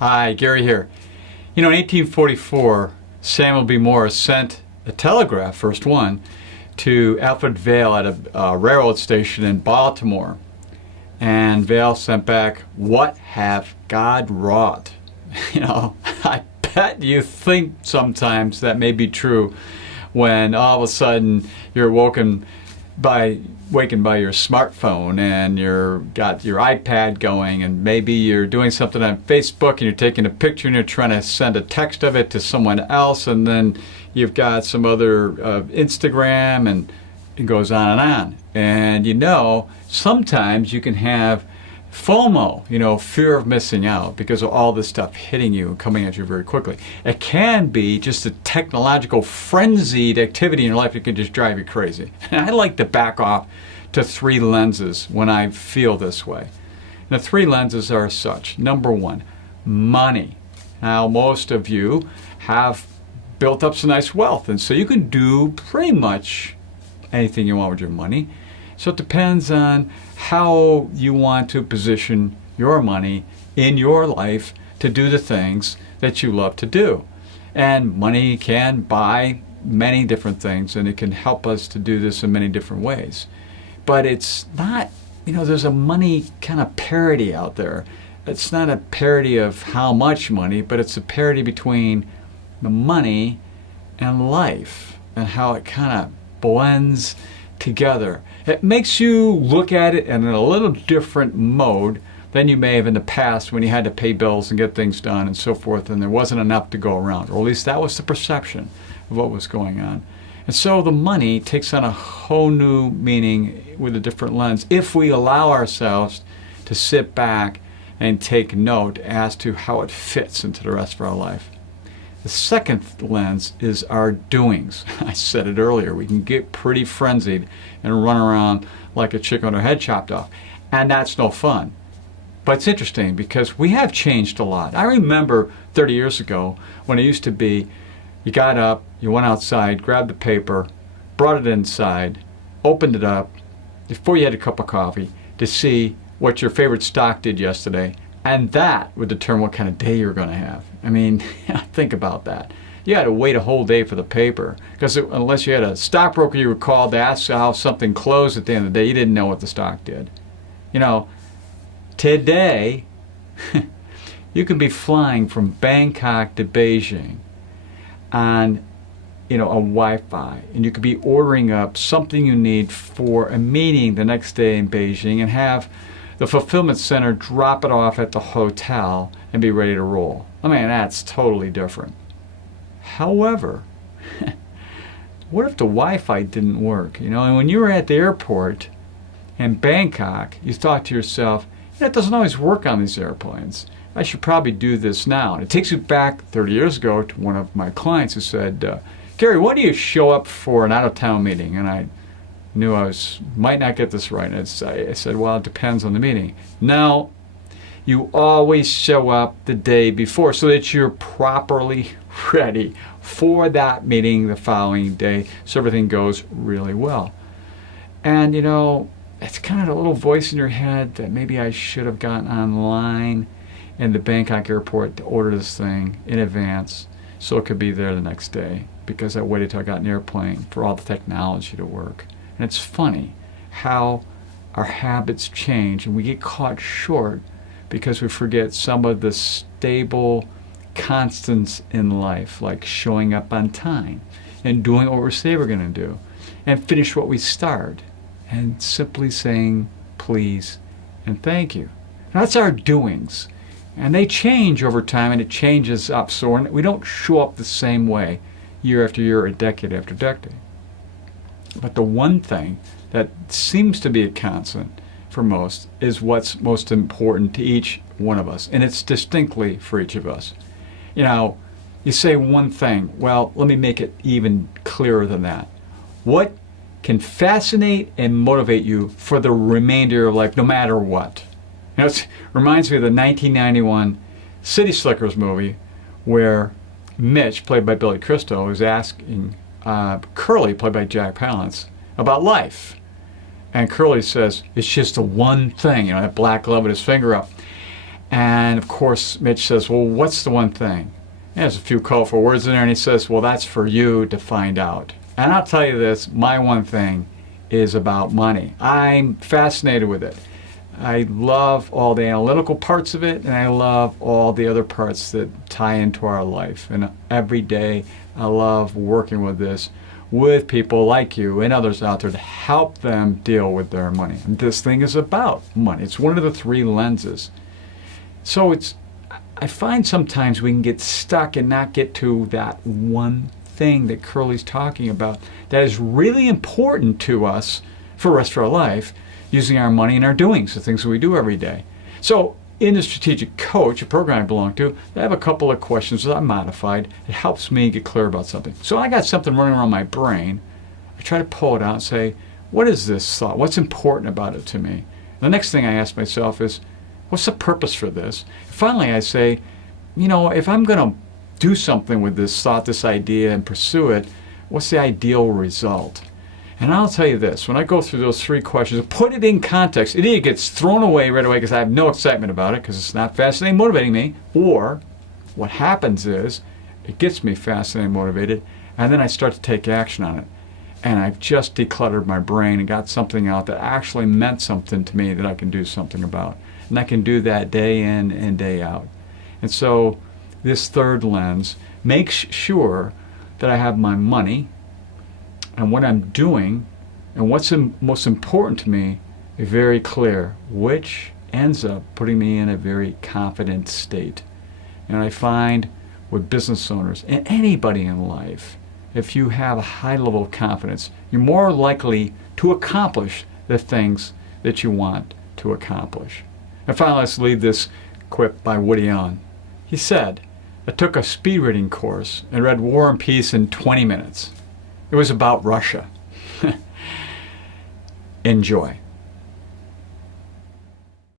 Hi, Gary here. In 1844, Samuel B. Morse sent a telegraph, first one, to Alfred Vail at a railroad station in Baltimore. And Vail sent back, "What have God wrought?" I bet you think sometimes that may be true when all of a sudden you're awakened by your smartphone and you're got your iPad going, and maybe you're doing something on Facebook and you're taking a picture and you're trying to send a text of it to someone else, and then you've got some other Instagram, and it goes on and on. And sometimes you can have FOMO, fear of missing out, because of all this stuff hitting you and coming at you very quickly. It can be just a technological frenzied activity in your life that can just drive you crazy. And I like to back off to three lenses when I feel this way. And the three lenses are such. Number one, money. Now, most of you have built up some nice wealth, and so you can do pretty much anything you want with your money. So it depends on how you want to position your money in your life to do the things that you love to do. And money can buy many different things, and it can help us to do this in many different ways. But it's not, there's a money kind of parity out there. It's not a parity of how much money, but it's a parity between the money and life, and how it kind of blends together. It makes you look at it in a little different mode than you may have in the past, when you had to pay bills and get things done and so forth, and there wasn't enough to go around, or at least that was the perception of what was going on. And so the money takes on a whole new meaning with a different lens if we allow ourselves to sit back and take note as to how it fits into the rest of our life. The second lens is our doings. I said it earlier, we can get pretty frenzied and run around like a chicken with her head chopped off. And that's no fun. But it's interesting because we have changed a lot. I remember 30 years ago when it used to be, you got up, you went outside, grabbed the paper, brought it inside, opened it up before you had a cup of coffee to see what your favorite stock did yesterday. And that would determine what kind of day you're going to have. I mean, think about that. You had to wait a whole day for the paper, because unless you had a stockbroker you were called to ask how something closed at the end of the day, you didn't know what the stock did. Today, you can be flying from Bangkok to Beijing on a Wi-Fi, and you could be ordering up something you need for a meeting the next day in Beijing and have the fulfillment center drop it off at the hotel and be ready to roll. I mean, that's totally different. However, what if the Wi-Fi didn't work? And when you were at the airport in Bangkok, you thought to yourself, it doesn't always work on these airplanes. I should probably do this now. And it takes you back 30 years ago to one of my clients who said, Gary, why do you show up for an out-of-town meeting? And I knew might not get this right. And I said, well, it depends on the meeting. No, you always show up the day before so that you're properly ready for that meeting the following day, so everything goes really well. And it's kind of a little voice in your head that maybe I should have gotten online in the Bangkok airport to order this thing in advance so it could be there the next day, because I waited till I got an airplane for all the technology to work. And it's funny how our habits change and we get caught short because we forget some of the stable constants in life, like showing up on time and doing what we say we're going to do and finish what we start and simply saying please and thank you. That's our doings. And they change over time, and it changes up. So we don't show up the same way year after year or decade after decade. But the one thing that seems to be a constant for most is what's most important to each one of us. And it's distinctly for each of us. You say one thing. Well, let me make it even clearer than that. What can fascinate and motivate you for the remainder of life, no matter what? It reminds me of the 1991 City Slickers movie where Mitch, played by Billy Crystal, is asking Curly, played by Jack Palance, about life. And Curly says, it's just the one thing, that black glove with his finger up. And of course, Mitch says, well, what's the one thing? There's a few colorful words in there, and he says, well, that's for you to find out. And I'll tell you this, my one thing is about money. I'm fascinated with it. I love all the analytical parts of it, and I love all the other parts that tie into our life. And every day, I love working with this, with people like you and others out there to help them deal with their money. And this thing is about money. It's one of the three lenses. So I find sometimes we can get stuck and not get to that one thing that Curly's talking about that is really important to us for the rest of our life, using our money and our doings, the things that we do every day. So in the Strategic Coach, a program I belong to, I have a couple of questions that I modified. It helps me get clear about something. So I got something running around my brain. I try to pull it out and say, what is this thought? What's important about it to me? The next thing I ask myself is, what's the purpose for this? Finally, I say, if I'm going to do something with this thought, this idea, and pursue it, what's the ideal result? And I'll tell you this, when I go through those three questions, put it in context, it either gets thrown away right away because I have no excitement about it because it's not fascinating, motivating me, or what happens is it gets me fascinated, motivated, and then I start to take action on it. And I've just decluttered my brain and got something out that actually meant something to me that I can do something about. And I can do that day in and day out. And so this third lens makes sure that I have my money and what I'm doing and what's most important to me very clear, which ends up putting me in a very confident state. And I find with business owners and anybody in life, if you have a high level of confidence, you're more likely to accomplish the things that you want to accomplish. And finally, let's leave this quip by Woody Allen. He said, I took a speed reading course and read War and Peace in 20 minutes. It was about Russia. Enjoy.